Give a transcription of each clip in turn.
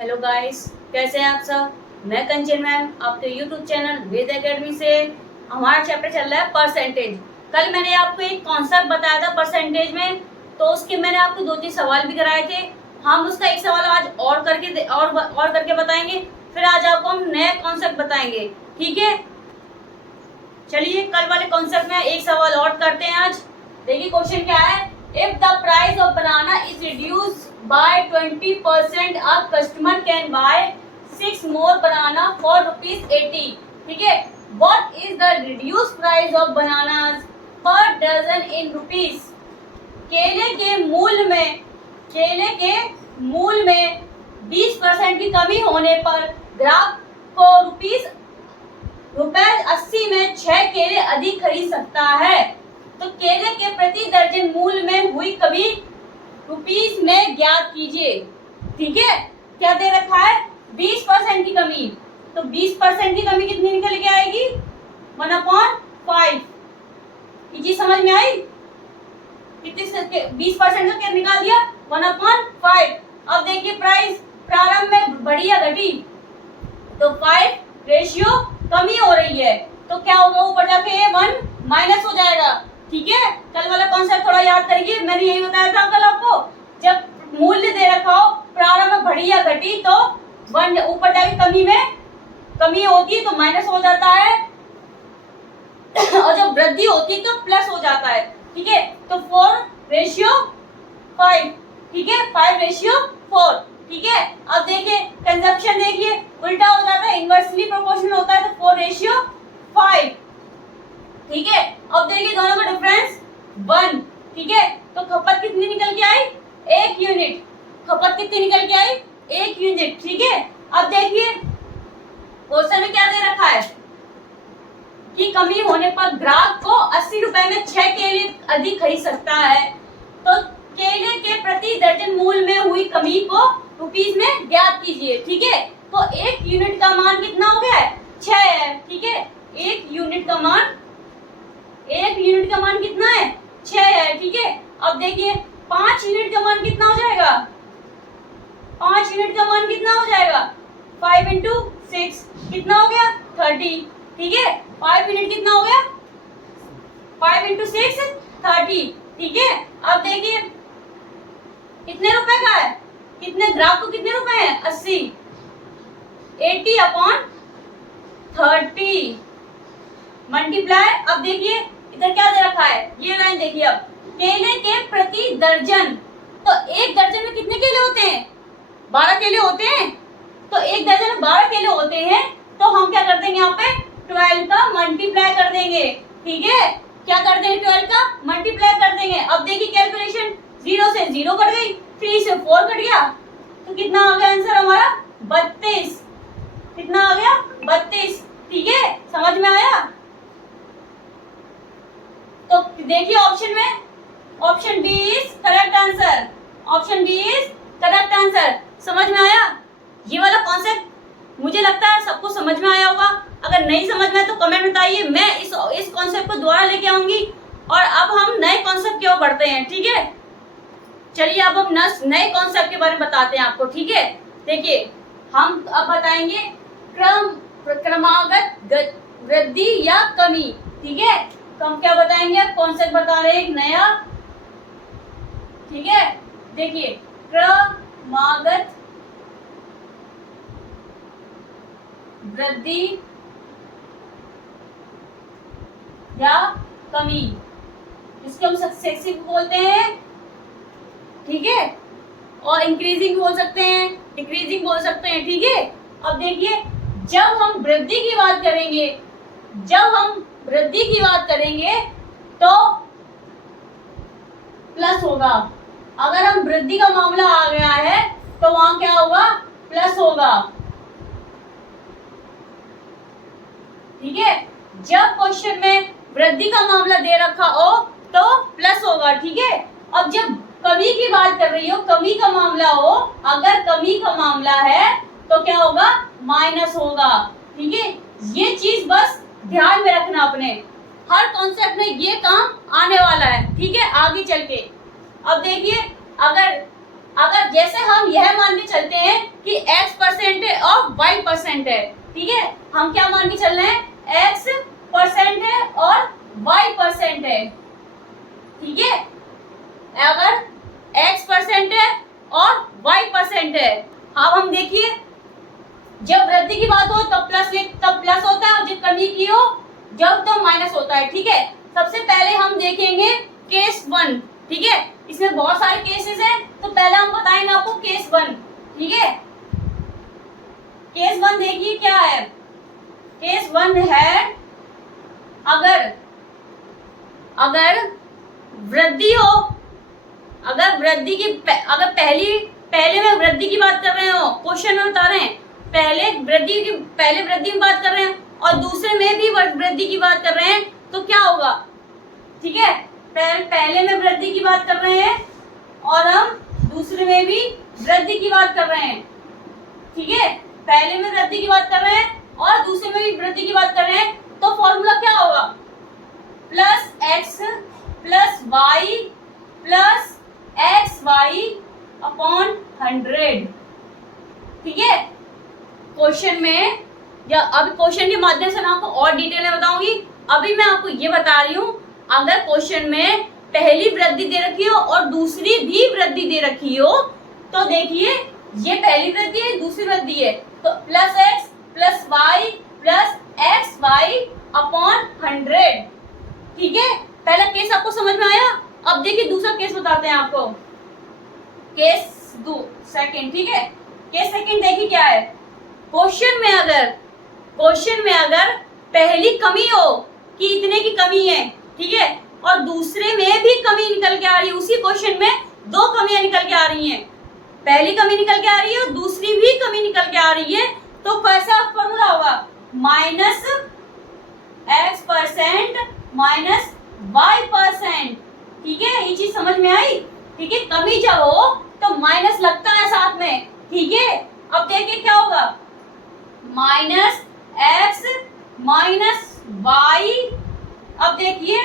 Hello guys, कैसे हैं आप सब। मैं कंचन मैम आपके यूट्यूब चैनल वेद एकेडमी से। हमारा चैप्टर चल रहा है परसेंटेज। कल मैंने आपको एक कॉन्सेप्ट बताया था परसेंटेज में, तो उसके मैंने आपको 2-3 सवाल भी कराए थे। हम उसका एक सवाल आज और करके बताएंगे, फिर आज आपको हम नया कॉन्सेप्ट बताएंगे। ठीक है, चलिए कल वाले कॉन्सेप्ट में एक सवाल और करते हैं आज। देखिए क्वेश्चन क्या है। If the price of banana is reduce by 20%, a customer can buy 6 more banana for ₹80। ठीक है, what is the reduced price of bananas per dozen in rupees। केले के मूल में 20% की कमी होने पर ग्राहक को ₹80 में 6 केले अधिक खरीद सकता है। तो केले के प्रति दर्जन मूल्य में हुई कमी रुपीस में ज्ञात कीजिए। ठीक है, क्या दे रखा है 20% की कमी। तो 20% की कमी कितनी निकल के आएगी 1/5। ये चीज समझ में आई। कितनी 20% का क्या निकाल दिया 1/5। अब देखिए प्राइस प्रारंभ में बढ़ी या घटी, तो 5 रेशियो कमी हो रही है, तो क्या होगा ऊपर जाके 1 माइनस हो जाएगा। ठीक है, कल वाला कॉन्सेप्ट थोड़ा याद करिए, मैंने यही बताया था कल आपको। जब मूल्य दे रखा हो प्रारंभ में बढ़ी या घटी, तो 1 ऊपर जाके कमी होती है तो माइनस हो जाता है, और जब वृद्धि होती है तो प्लस हो जाता है। ठीक है, तो 4:5। ठीक है, 5:4। ठीक है, अब देखिए कंजप्शन देखिए उल्टा हो जाता है, इनवर्सली प्रोपोर्शनल होता है, तो 4:5। ठीक है, अब देखिए दोनों का डिफरेंस 1। ठीक है, तो खपत कितनी निकल के आई 1 यूनिट। खपत कितनी निकल के आई 1 यूनिट। ठीक है, अब देखिए क्वेश्चन में क्या दे रखा है कि कमी होने पर ग्राहक को 80 रुपए में 6 केले अधिक खरीद सकता है। तो केले के प्रति दर्जन मूल्य में हुई कमी को रुपीस में ज्ञात कीजिए। ठीक है, तो 1 यूनिट का मान कितना हो गया है 6 है। ठीक है, 1 यूनिट का मान कितना है 6 है। ठीक है, अब देखिए 5 यूनिट का मान कितना हो जाएगा 5 यूनिट का मान कितना हो जाएगा 5 × 6 कितना हो गया 30। ठीक है, 5 यूनिट कितना हो गया 5 × 6 30। ठीक है, अब देखिए कितने रुपए का है, कितने ग्राहक को कितने रुपए हैं 80। 80/30 मल्टीप्लाई। अब देखिए इधर क्या दे रखा है, ये लाइन देखिए। अब केले के प्रति दर्जन, तो एक दर्जन में कितने केले होते हैं 12 केले होते हैं, तो एक दर्जन में 12 केले होते हैं, तो हम क्या कर देंगे यहाँ पे 12 का मल्टीप्लाई कर देंगे। ठीक है, क्या कर देंगे 12 का मल्टीप्लाई कर देंगे। अब देखिए कैलकुलेशन 0 से 0 कट गई, 3 से 4 कट गया, तो कितना आ गया आंसर हमारा 32। कितना आ गया 32। ठीक है, समझ में आया। तो देखिए ऑप्शन में option B is correct answer. Option B is correct answer. समझ में आया। ये वाला कॉन्सेप्ट मुझे लगता है सबको समझ में आया होगा। अगर नहीं समझ में तो कमेंट बताइए, मैं इस कॉन्सेप्ट को दोबारा लेके आऊंगी। और अब हम नए कॉन्सेप्ट की ओर बढ़ते हैं। ठीक है, चलिए अब हम नए कॉन्सेप्ट के बारे में बताते हैं आपको। ठीक है, देखिए हम अब बताएंगे क्रमागत वृद्धि या कमी। ठीक है, तो हम क्या बताएंगे, अब कॉन्सेप्ट बता रहे हैं एक नया। ठीक है, देखिए क्रमागत वृद्धि या कमी, इसको हम सक्सेसिव बोलते हैं। ठीक है, और इंक्रीजिंग बोल सकते हैं, डिक्रीजिंग बोल सकते हैं। ठीक है, अब देखिए जब हम वृद्धि की बात करेंगे तो प्लस होगा। अगर हम वृद्धि का मामला आ गया है तो वहां क्या होगा प्लस होगा। ठीक है, जब क्वेश्चन में वृद्धि का मामला दे रखा हो तो प्लस होगा। ठीक है, अब जब कमी की बात कर रही हो, कमी का मामला हो, अगर कमी का मामला है तो क्या होगा माइनस होगा। ठीक है, ये चीज बस ध्यान में रखना अपने, हर कॉन्सेप्ट में ये काम आने वाला है। ठीक है, आगे चल के अब देखिए अगर जैसे हम यह मान के चलते हैं कि x परसेंट है, ठीक है। हम क्या मान के चल रहे हैं, x परसेंट है और y परसेंट है, ठीक है। अगर x परसेंट है और y परसेंट है, अब हम देखिए जब वृद्धि की बात हो तब प्लस होता है, और जब कमी की हो जब तो माइनस होता है, ठीक है। सबसे पहले हम देखेंगे केस 1, ठीक है। इसमें बहुत सारे केसेस हैं, तो पहले हम बताएंगे आपको केस 1, ठीक है। केस 1 देखिए क्या है। केस 1 है अगर वृद्धि हो, अगर पहले में वृद्धि की बात कर रहे हो, क्वेश्चन में बता रहे हैं पहले वृद्धि में बात कर रहे हैं और दूसरे में भी वृद्धि की बात कर रहे हैं, तो क्या होगा, ठीक है। पहले में वृद्धि की बात कर रहे हैं और हम दूसरे में भी वृद्धि की बात कर रहे हैं, ठीक है। पहले में वृद्धि की बात कर रहे हैं और दूसरे में भी वृद्धि की बात कर रहे हैं, तो फॉर्मूला क्या होगा, plus x plus y plus x y upon 100, ठीक है। क्वेश्चन में या अभी क्वेश्चन के माध्यम से मैं आपको और डिटेल में बताऊंगी। अभी मैं आपको ये बता रही हूँ, अगर क्वेश्चन में पहली वृद्धि दे रखी हो और दूसरी भी वृद्धि दे रखी हो, तो देखिए ये पहली वृद्धि है, दूसरी वृद्धि है, तो plus x plus y plus x y upon 100, ठीक है। पहला केस आपको समझ में आया। अब देखिए दूसरा केस बताते हैं आपको, केस 2 सेकंड, ठीक है। केस सेकंड देखिए क्या है। क्वेश्चन में अगर पहली कमी हो कि इतने की कमी है, ठीक है, और दूसरे में भी कमी निकल के आ रही है, उसी क्वेश्चन में दो कमियां निकल के आ रही हैं, पहली कमी निकल के आ रही है और दूसरी भी कमी निकल के आ रही है, तो कैसा फॉर्मूला होगा, minus x percent minus y percent, ठीक है। ये चीज समझ में आई, ठीक है। कमी जब हो तो माइनस लगता है साथ में, ठीक है। अब देखिए क्या होगा, माइनस एक्स माइनस वाई। अब देखिए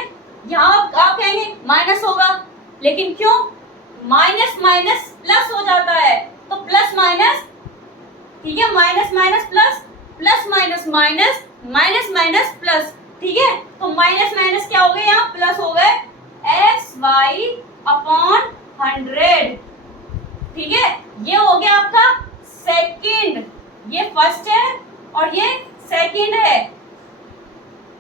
यहाँ आप कहेंगे माइनस होगा, लेकिन क्यों, माइनस माइनस प्लस हो जाता है, तो प्लस माइनस, ठीक है, minus minus plus, plus minus minus, minus minus plus, ठीक है। तो माइनस माइनस क्या हो गए, यहाँ प्लस हो गए, एक्स वाई अपॉन 100, ठीक है। ये हो गया आपका सेकंड, ये फर्स्ट है और ये सेकंड है।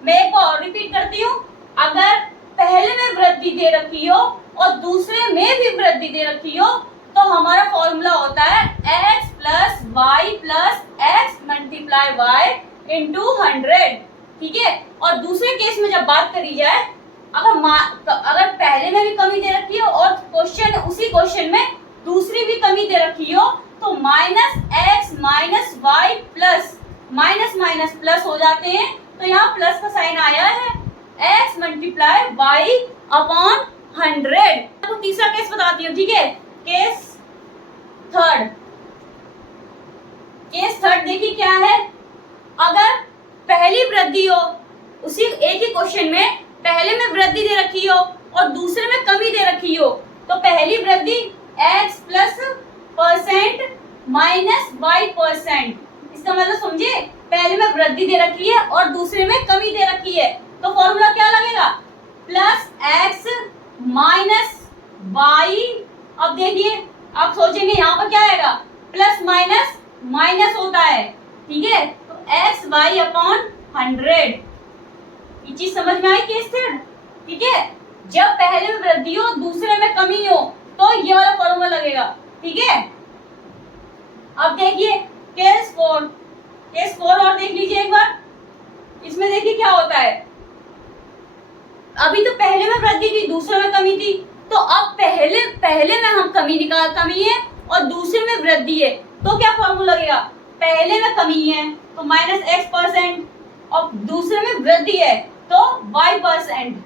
मैं एक बार रिपीट करती हूँ, अगर पहले में वृद्धि दे रखी हो और दूसरे में भी वृद्धि दे रखी हो, तो हमारा फॉर्मूला होता है x plus y plus x multiply y into 100, ठीक है। और दूसरे केस में जब बात करी जाए, अगर पहले में भी कमी दे रखी हो और उसी क्वेश्चन में दूसरी भी कमी दे रखी हो, तो minus x minus y plus minus minus plus हो जाते हैं, तो यहाँ प्लस का साइन आया है, x मल्टीप्लाई वाई अपॉन 100। आपको तीसरा केस बताती हूँ, ठीक है। केस थर्ड देखिए क्या है। अगर पहली वृद्धि हो, उसी एक ही क्वेश्चन में पहले में वृद्धि दे रखी हो और दूसरे में कमी दे रखी हो, तो पहली वृद्धि x plus percent minus y percent, इसका मतलब समझे, पहले में वृद्धि दे रखी है और दूसरे में कमी दे रखी है, तो फॉर्मूला क्या लगेगा, प्लस एक्स माइनस वाई। अब देखिए आप सोचेंगे यहाँ पर क्या आएगा, प्लस माइनस माइनस होता है, ठीक है, तो एक्स वाई अपॉन 100। ये चीज समझ में आई केस थर्ड, ठीक है। जब पहले में वृद्धि हो दूसरे में कमी हो, तो ये वाला फॉर्मूला लगेगा, ठीक है। अब देखिए केस 4 और देख लीजिए एक बार। इसमें देखिए क्या होता है, अभी तो पहले में वृद्धि थी, दूसरे में कमी थी, तो अब पहले में हम कमी है और दूसरे में वृद्धि है, तो क्या फॉर्मूला लगेगा, पहले में कमी है तो माइनस एक्स परसेंट और दूसरे में वृद्धि है तो वाई परसेंट।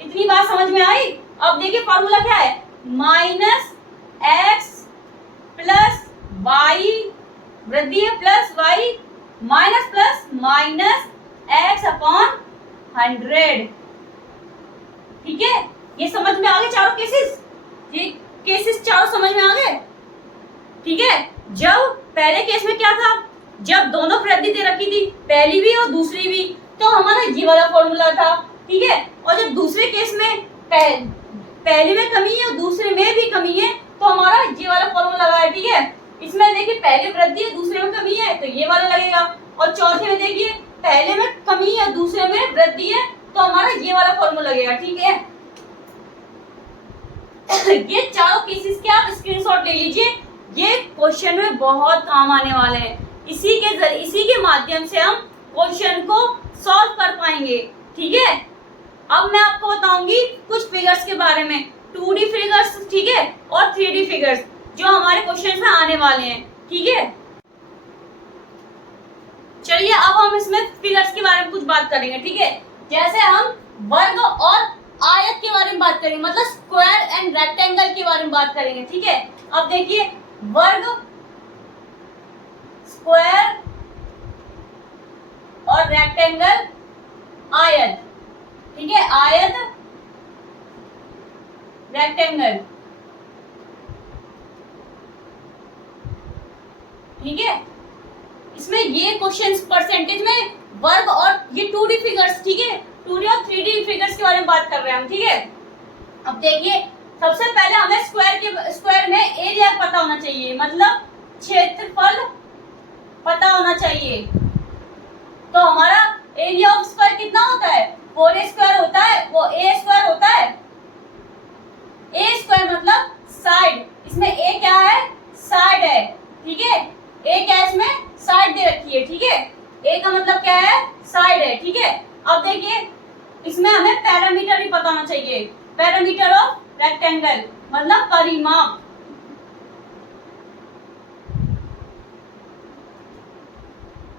इतनी बात समझ में आई। अब देखिए फॉर्मूला क्या है, माइनस एक्स प्लस वाई, वृद्धि है plus y, minus plus minus x upon 100, ठीक है। ये समझ में आ गए चारों केसेस, ये केसेस चारों समझ में आ गए, ठीक है। जब पहले केस में क्या था, जब दोनों वृद्धि दे रखी थी, पहली भी और दूसरी भी, तो हमारा ये वाला फॉर्मूला था, ठीक है। और जब दूसरे केस में पहले में कमी है और दूसरे में भी कमी है, तो हमारा ये वाला फॉर्मूला लगा है, ठीक है। इसमें देखिए पहले वृद्धि है, दूसरे में कमी है, तो ये वाला लगेगा। और चौथे में देखिए पहले में कमी है, दूसरे में वृद्धि है, तो हमारा ये वाला फॉर्मूला लगेगा, ठीक है। ये चारों केसेस के आप स्क्रीनशॉट ले लीजिए, ये क्वेश्चन में बहुत काम आने वाले हैं। इसी के माध्यम से हम क्वेश्चन को सॉल्व कर पाएंगे, ठीक है। अब मैं आपको बताऊंगी कुछ फिगर्स के बारे में, 2D फिगर्स, ठीक है, और 3D फिगर्स जो हमारे क्वेश्चन में आने वाले हैं, ठीक है। चलिए अब हम इसमें फिगर्स के बारे में कुछ बात करेंगे, ठीक है। जैसे हम वर्ग और आयत के बारे में बात करेंगे, मतलब स्क्वायर एंड रेक्टेंगल के बारे में बात करेंगे, ठीक है। अब देखिए वर्ग, स्क्वायर और रेक्टेंगल, आयत, ठीक है, आयत, रेक्टेंगल, ठीक है। इसमें ये क्वेश्चंस परसेंटेज में वर्ग और ये 2D फिगर्स, ठीक है, 2D और 3D फिगर्स के बारे में बात कर रहे हैं हम, ठीक है। अब देखिए सबसे पहले हमें स्क्वायर में एरिया पता होना चाहिए, मतलब क्षेत्रफल पता होना चाहिए। तो हमारा एरिया ऑफ स्क्वायर कितना होता है, 4a स्क्वायर होता है, वो a स्क्वायर होता है। a स्क्वायर मतलब साइड, इसमें a क्या है, साइड है, ठीक है। a क्या है, इसमें साइड दे रखी है, ठीक है। a का मतलब क्या है, साइड है, ठीक है। अब देखिए इसमें हमें पैरामीटर भी पता होना चाहिए, पैरामीटर ऑफ रेक्टेंगल मतलब परिमाप,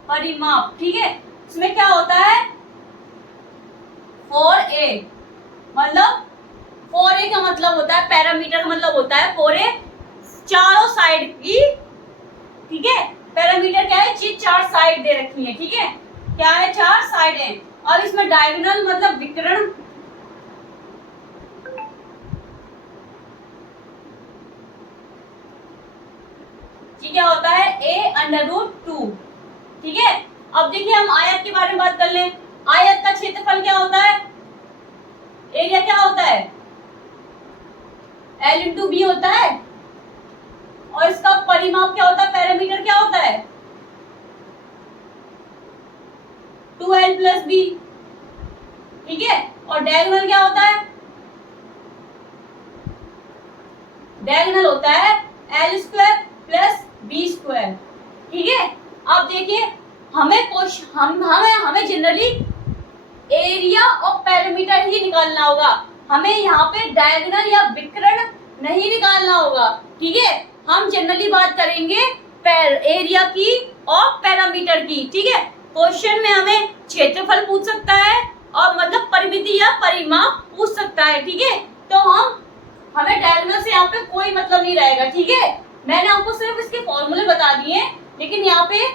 परिमाप, ठीक है। इसमें क्या होता है, 4a, मतलब 4a का मतलब होता है, पैरामीटर मतलब होता है 4a, चारों साइड की, ठीक है। पैरामीटर क्या है, जी 4 साइड दे रखी है, ठीक है, क्या है, 4 साइड है। और इसमें डायगोनल मतलब विकर्ण, जी क्या होता है, a√2, ठीक है। अब देखिए हम आयत के बारे में बात कर लें। आयत का क्षेत्रफल क्या होता है, एरिया क्या होता है, L/B होता है। और इसका परिमाप क्या होता है, पैरामीटर क्या होता है, 2L+B, ठीक है। और डायगोनल क्या होता है, डायगोनल होता है L² + B², ठीक है। अब देखिए हमें जनरली एरिया और पैरामीटर ही निकालना होगा, हमें यहाँ पे डायगोनल या विकर्ण नहीं निकालना होगा, ठीक है। हम जनरली बात करेंगे एरिया की और पैरामीटर की, ठीक है। क्वेश्चन में हमें क्षेत्रफल पूछ सकता है और मतलब परिमिति या परिमाप पूछ सकता है, ठीक है। तो हमें डायगोनल से यहाँ पे कोई मतलब नहीं रहेगा, ठीक है। मैंने आपको सिर्फ इसके फॉर्मूले बता दिए, लेकिन यहाँ पे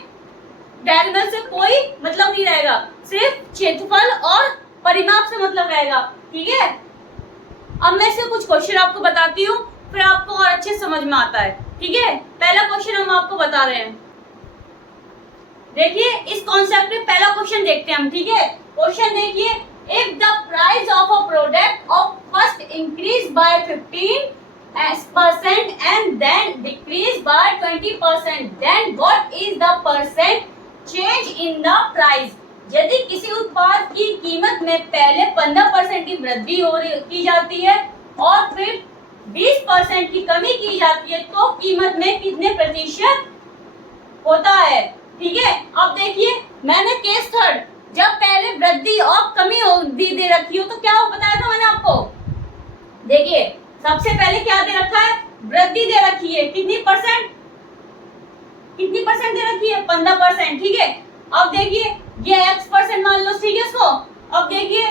डायगोनल से कोई मतलब नहीं रहेगा, सिर्फ क्षेत्रफल और परिमाप से मतलब रहेगा, ठीक है। अब मैं इसके कुछ क्वेश्चन आपको बताती हूँ, फिर आपको और अच्छे समझ में आता है, ठीक है। पहला क्वेश्चन हम आपको बता रहे हैं, देखिए इस कॉन्सेप्ट में पहला क्वेश्चन देखते हैं हम, ठीक है। क्वेश्चन देखिए, if the price of a product of first increase by 15% and then decrease by 20%, then what is the percent change in the price? यदि किसी उत्पाद की कीमत में पहले 15% की वृद्धि की जाती है और फिर 20% की कमी की जाती है, तो कीमत में कितने प्रतिशत होता है, ठीक है। अब देखिए मैंने केस थर्ड, जब पहले वृद्धि और कमी दे रखी हो तो क्या हो बताया था मैंने आपको। देखिए सबसे पहले क्या दे रखा है, वृद्धि दे रखी है, कितनी परसेंट दे रखी है, 15%, ठीक है। अब देखिए ये x% मान लो, ठीक है इसको। अब देखिए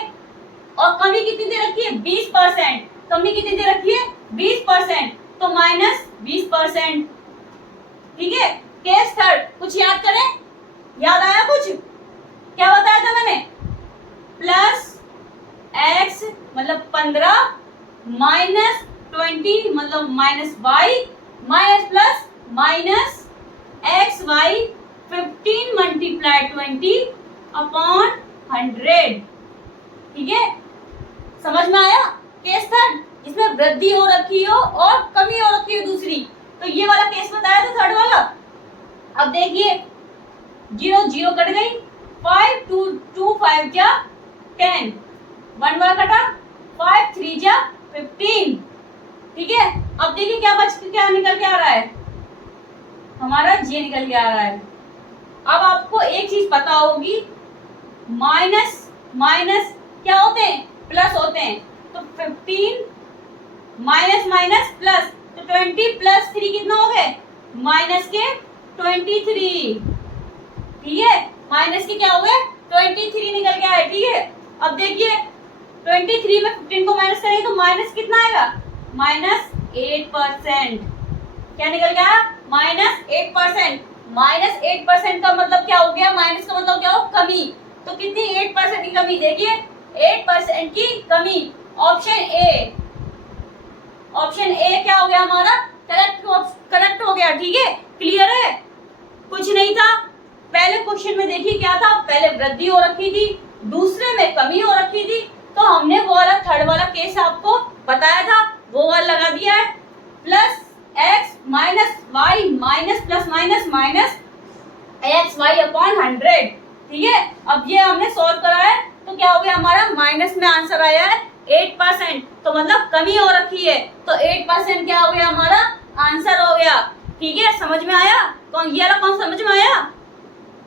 और कमी कितनी दे रखी है, 20%, कमी कितनी दे रखी है, 20%, तो -20%, ठीक है। केस थर्ड, कुछ याद करें, याद आया कुछ, क्या बताया था मैंने, +x मतलब 15 -20 मतलब -y, minus plus minus xy 15 multiply 20 upon 100। ठीक है, समझ में आया? केस थर्ड, इसमें वृद्धि हो रखी हो और कमी हो रखी हो दूसरी, तो ये वाला केस बताया था थर्ड वाला। अब देखिए 0 0 कट गई, 5 2 5 जा 10, 1 वाला कटा, 5 3 जा 15। ठीक है, अब देखिए क्या निकल के आ रहा है, हमारा जे निकल के आ रहा है। अब आपको एक चीज पता होगी, माइनस माइनस क्या होते हैं, प्लस होते हैं। तो 15 माइनस माइनस प्लस, तो 20 प्लस 3 कितना हो गए, माइनस के 23। ठीक है, माइनस के क्या हो गए 23 निकल के आए। ठीक है, अब देखिए 23 में 15 को माइनस करेंगे तो माइनस कितना आएगा, माइनस 8%। क्या निकल गया, माइनस 8%। माइनस 8% का मतलब क्या हो गया, माइनस का मतलब क्या हो, कमी। तो कितनी 8% की कमी, देखिए 8% की कमी। ऑप्शन ए, ऑप्शन ए क्या हो गया हमारा, करेक्ट हो गया। ठीक है, क्लियर है, कुछ नहीं था। पहले क्वेश्चन में देखिए क्या था, पहले वृद्धि हो रखी थी, दूसरे में कमी हो रखी थी, तो हमने वो वाला थर्ड वाला केस आपको बताया था, वो वाला लगा दिया है। Plus x minus y minus plus minus minus x y upon 100। ठीक है, अब ये हमने सॉल्व करा है, तो क्या हो गया हमारा, माइनस में आंसर आया है 8%, तो मतलब कमी हो रखी है, तो 8% क्या हो गया हमारा आंसर हो गया। ठीक है, समझ में आया, कौन ये वाला कौन समझ में आया?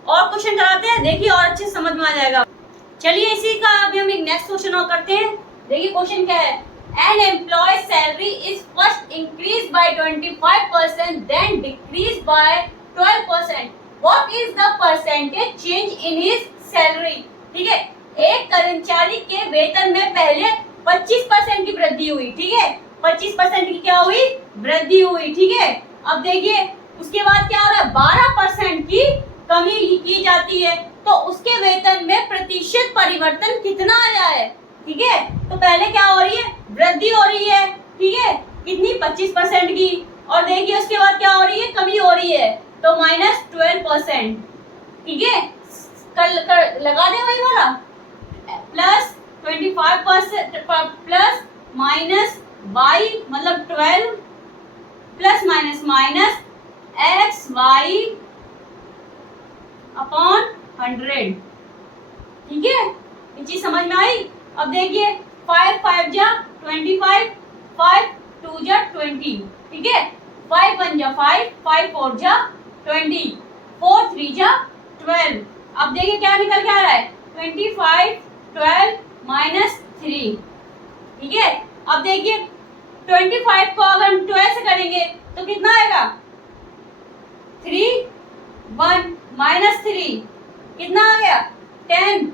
और क्वेश्चन कराते हैं, देखिए और अच्छे समझ में आ जाएगा। चलिए इसी का अभी हम एक नेक्स्ट क्वेश्चन और करते हैं। देखिए क्वेश्चन क्या है, an employee's salary is first increased by 25% then decreased by 12%. What is the percentage change in his salary? ठीक है, एक कर्मचारी के वेतन में पहले 25% की वृद्धि हुई। ठीक है, 25% की क्या हुई, वृद्धि हुई। ठीक है, अब देखिए उसके बाद क्या हो रहा है, 12% की कमी की जाती है, तो उसके वेतन में प्रतिशत परिवर्तन कितना आया है। ठीक है, तो पहले क्या हो रही है, वृद्धि हो रही है। ठीक है, कितनी, 25% की, और देखिए उसके बाद क्या हो रही है, कमी हो रही है, तो माइनस 12%। ठीक है, कर लगा दे वही वाला, प्लस 25% प्लस माइनस वाई मतलब 12 plus minus minus x y upon 100। ठीक है, ये चीज समझ में आई। अब देखिए 5 5 जा 25, 5 2 जा 20। ठीक है, 5 1 जा 5, 5 4 जा 20, 4 3 जा 12। अब देखिए क्या निकल के आ रहा है, 25 12 माइनस 3। ठीक है, अब देखिए 25 को अगर हम 12 से करेंगे तो कितना आएगा, 3 1 माइनस 3 कितना आ गया, 10।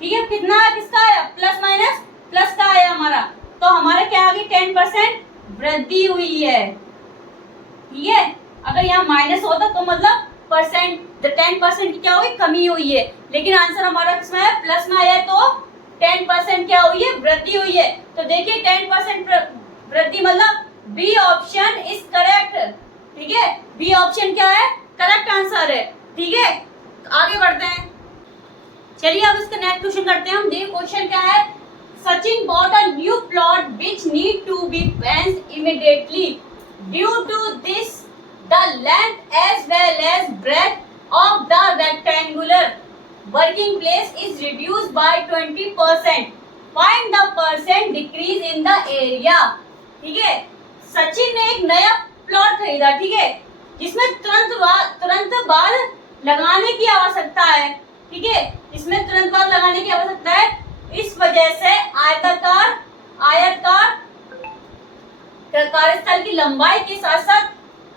ठीक है, कितना किसका आया, प्लस माइनस प्लस का आया हमारा, तो हमारा क्या आ गई, 10% वृद्धि हुई है। ठीक है, अगर यहाँ माइनस होता तो मतलब परसेंट, 10% की क्या हुई, कमी हुई है, लेकिन आंसर हमारा किसमें है, प्लस में आया है, तो 10% क्या हुई है, वृद्धि हुई है। तो देखिए 10% वृद्धि मतलब बी ऑप्शन इज करेक्ट। ठीक है, बी ऑप्शन क्या है, करेक्ट आंसर है। ठीक है, आगे बढ़ते हैं। चलिए अब इसका नेक्स्ट क्वेश्चन करते हैं हम। देखिए क्वेश्चन क्या है, Sachin bought a new plot which need to be fenced immediately due to this the length as well as breadth of the rectangular working place is reduced by 20%। Find the percent decrease in the area. ठीक है, सचिन ने एक नया plot खरीदा। ठीक है, जिसमें तुरंत बाद लगाने की आवश्यकता है। ठीक है, इसमें तुरंत बाद लगाने की आवश्यकता है, इस वजह से आयताकार कार्यस्थल की लंबाई के साथ साथ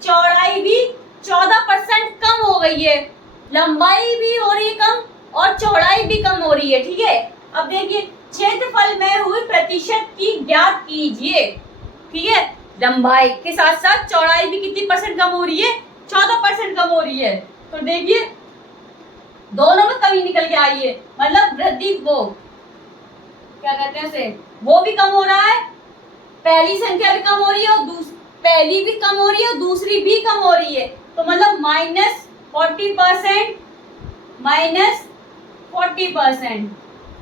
चौड़ाई भी 14% कम हो गई है। लंबाई भी हो रही है कम और चौड़ाई भी कम हो रही है। ठीक है, अब देखिए क्षेत्रफल में हुई प्रतिशत की ज्ञात कीजिए। ठीक है, लंबाई के साथ साथ चौड़ाई भी कितनी परसेंट कम हो रही है, 14% कम हो रही है। तो देखिए दोनों में कमी निकल के आई है, मतलब वृद्धि, वो क्या कहते हैं उसे, वो भी कम हो रहा है, पहली संख्या भी कम हो रही है और पहली भी कम हो रही है और दूसरी भी कम हो रही है, तो मतलब माइनस 40% माइनस 40%,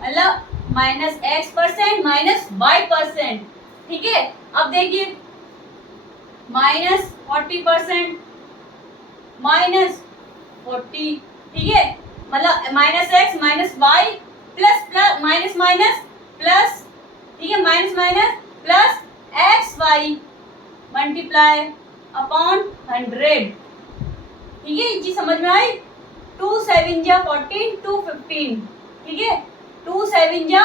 मतलब माइनस x% माइनस y%। ठीक है, अब देखिए माइनस 40% माइनस 40, ठीक है, मतलब minus x minus y plus plus minus minus plus, ठीक है, minus minus plus x y multiply upon 100। ठीक है, ये चीज समझ में आई। 2 7 जा 14, 2 15, ठीक है, 2 7 जा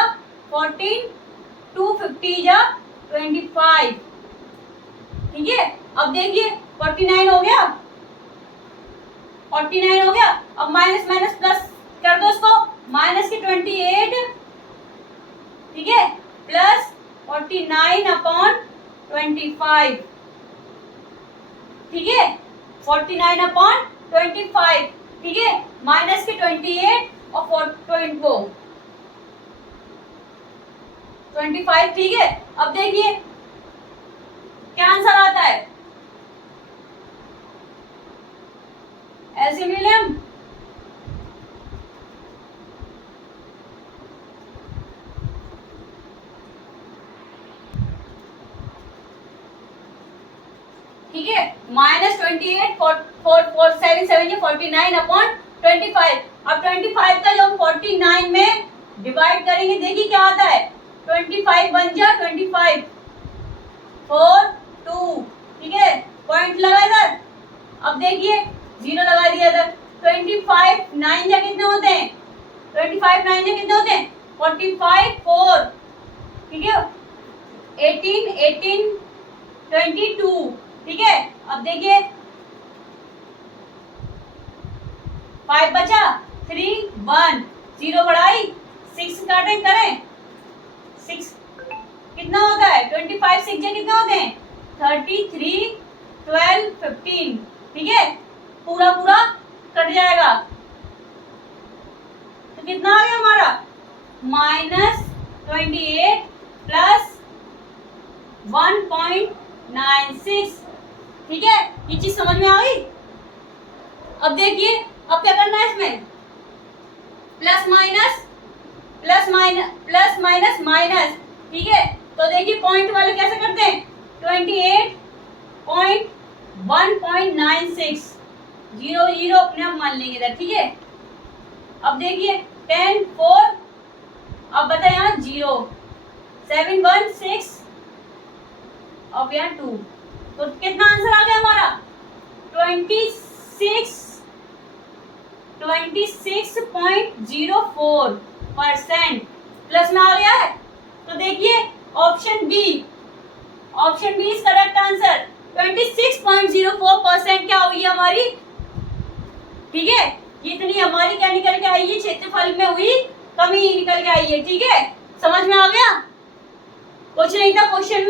14, 2 50 जा 25। ठीक है, अब देखिए 49 हो गया, 49 हो गया। अब माइनस माइनस प्लस कर दो इसको, माइनस की 28, ठीक है, प्लस 49 अपॉन 25, ठीक है, 49 अपॉन 25, ठीक है, माइनस की 28 और 25, ठीक है। अब देखिए क्या आंसर आता है, एलसीएम ले लें हम। ठीक है, माइनस 28 4 7 7 49 अपॉन 25। अब 25 का जब 49 में डिवाइड करेंगे, देखिए क्या आता है, 25 बन जा 25 4 2, ठीक है, पॉइंट लगा इधर। अब देखिए 0 लगा दिया इधर। 25 9 जा कितने होते हैं, 25 9 जा कितने होते हैं, 45 4, ठीक है, 18 18 22, ठीक है। अब देखिए 5 बचा, 3 1 0 बढ़ाई, 6 काटें करें, 6 कितना होता है, 25 6 जा कितना होते हैं, 33 12 15, ठीक है, पूरा पूरा कट जाएगा। तो कितना आ गया हमारा, -28 प्लस 1.96, ठीक है, ये चीज समझ में आ गई। अब देखिए अब क्या करना है इसमें, plus minus plus minus plus minus minus, ठीक है। तो देखिए पॉइंट वाले कैसे करते हैं, 28.1.96 0 0 अपने आप मान लेंगे इधर, ठीक है। अब देखिए 10 4, अब बताए यहाँ 0 7 1 6, अब यहाँ 2, तो कितना आंसर आ गया हमारा, 26.04% प्लस में आ गया है। तो देखिए option B is correct answer. 26.04% क्या हुई हमारी, ठीक है, ये इतनी हमारी क्या निकल के आई है, क्षेत्रफल में हुई कमी निकल के आई है, ठीक है, समझ में आ गया। कुछ नहीं था क्वेश्चन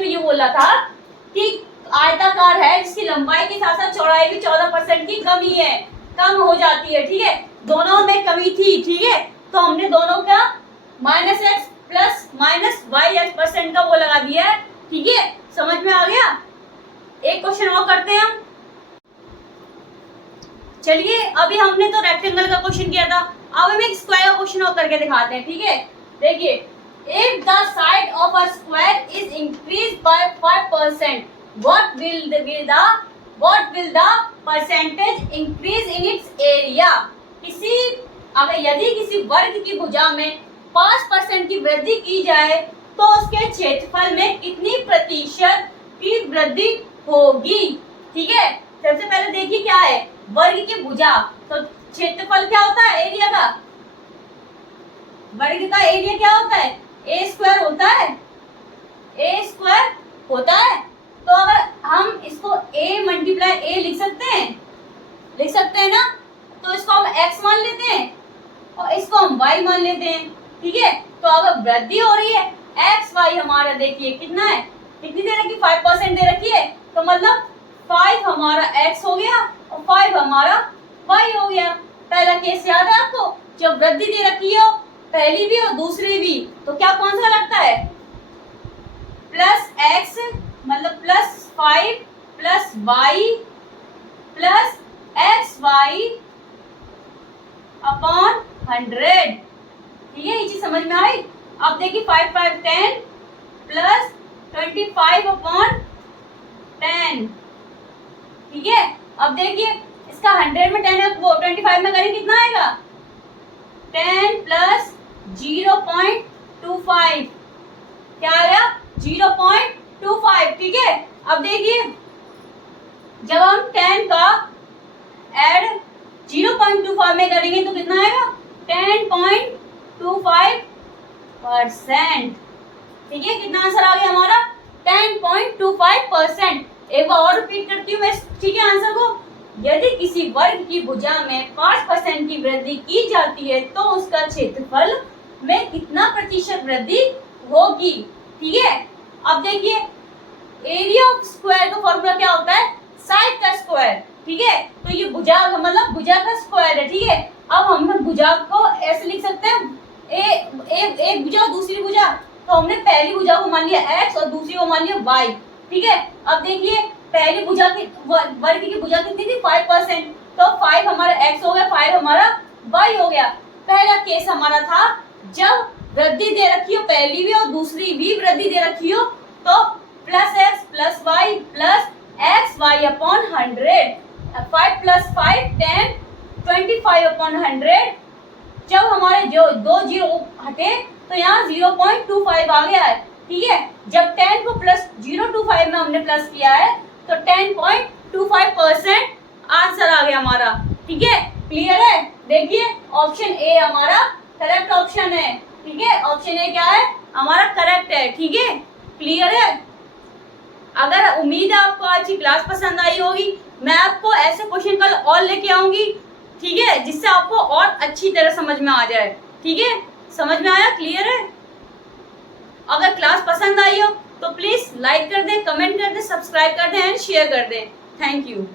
में ये बोला था कि आयताकार है जिसकी लंबाई के साथ साथ चौड़ाई भी 14% की कमी है, कम हो जाती है, ठीक है, दोनों में कमी थी, ठीक है, तो हमने दोनों का -x प्लस -y% का वो लगा दिया है, ठीक है, समझ में आ गया। एक क्वेश्चन और करते हैं हम, चलिए अभी हमने तो रेक्टेंगल का क्वेश्चन किया था, अब हम एक स्क्वायर का क्वेश्चन और करके दिखाते हैं, ठीक है। देखिए if the side of a square is increase by 5%, what will the percentage increase in its area। यदि किसी वर्ग की भुजा में 5% की वृद्धि की जाए तो उसके क्षेत्रफल में कितनी प्रतिशत की वृद्धि होगी, ठीक है। सबसे पहले देखिए क्या है, वर्ग की भुजा, तो क्षेत्रफल क्या होता है, एरिया का, वर्ग का एरिया क्या होता है, a स्क्वायर होता है, a स्क्वायर होता है। तो अगर हम इसको a मल्टीप्लाई a लिख सकते हैं ना, तो इसको हम x मान लेते हैं और इसको हम y मान लेते हैं, ठीक है। तो अगर वृद्धि हो रही है x y हमारा देखिए कितना है, कितनी दे रखी, 5% दे रखी है, तो मतलब 5 हमारा x हो गया और 5 हमारा y हो गया। पहला केस याद है आपको, जब वृद्धि दे रखी हो पहली भी और दूसरी भी, तो क्या कौन सा लगता है, प्लस x मतलब +5 + y + x XY अपॉन 100। ठीक है, ये चीज समझ में आई। अब देखिए 5 5 10 प्लस 25 अपॉन 10। ठीक है, अब देखिए इसका 100 में 10 वो 25 में करेंगे कितना आएगा, 10 प्लस 0.25, क्या आएगा 0.25। ठीक है, अब देखिए जब हम 10 का ऐड 0.25 में करेंगे तो कितना आएगा 10.25%। ठीक है, कितना आंसर आ गया हमारा 10.25%। एक बार और रिपीट करती हूँ मैं, ठीक है, आंसर को। यदि किसी वर्ग की भुजा में 5% की वृद्धि की जाती है तो उसका क्षेत्रफल में कितना प्रतिशत वृद्धि होगी। ठीक है, अब देखिए एरिया ऑफ स्क्वायर का फॉर्मूला क्या होता है, साइड का स्क्वायर। ठीक है, तो ये भुजा मतलब भुजा का स्क्वायर है। ठीक है, अब हम भुजा को ऐसे लिख सकते हैं, एक भुजा और दूसरी भुजा, तो हमने पहली भुजा को मान लिया x और दूसरी को मान लिया y। ठीक है, अब देखिए पहली भुजा की वर्ग की भुजा कितनी थी 5%, तो 5 हमारा x हो गया, 5 हमारा y हो गया। पहला केस हमारा था जब वृद्धि दे रखी हो, पहली भी और दूसरी भी वृद्धि दे रखी हो, तो plus x plus y plus x y upon 100, 5 plus 5 10, 25 upon 100। जब हमारे जो दो जीरो हटे तो यहाँ 0.25 आ गया है। ठीक है, जब 10 को प्लस 0.25 में हमने प्लस किया है तो 10.25% आंसर आ गया हमारा। ठीक है, क्लियर है। देखिए ऑप्शन ए हमारा करेक्ट ऑप्शन है। ठीक है, ऑप्शन ए क्या है हमारा करेक्ट है। ठीक है, क्लियर है। अगर उम्मीद है आपको आज की क्लास पसंद आई होगी, मैं आपको ऐसे क्वेश्चन कल और लेके आऊंगी। ठीक है, जिससे आपको और अच्छी तरह समझ में आ जाए। ठीक है, समझ में आया, क्लियर है। अगर क्लास पसंद आई हो तो प्लीज लाइक कर दें, कमेंट कर दें, सब्सक्राइब कर दें एंड शेयर कर दें। Thank you.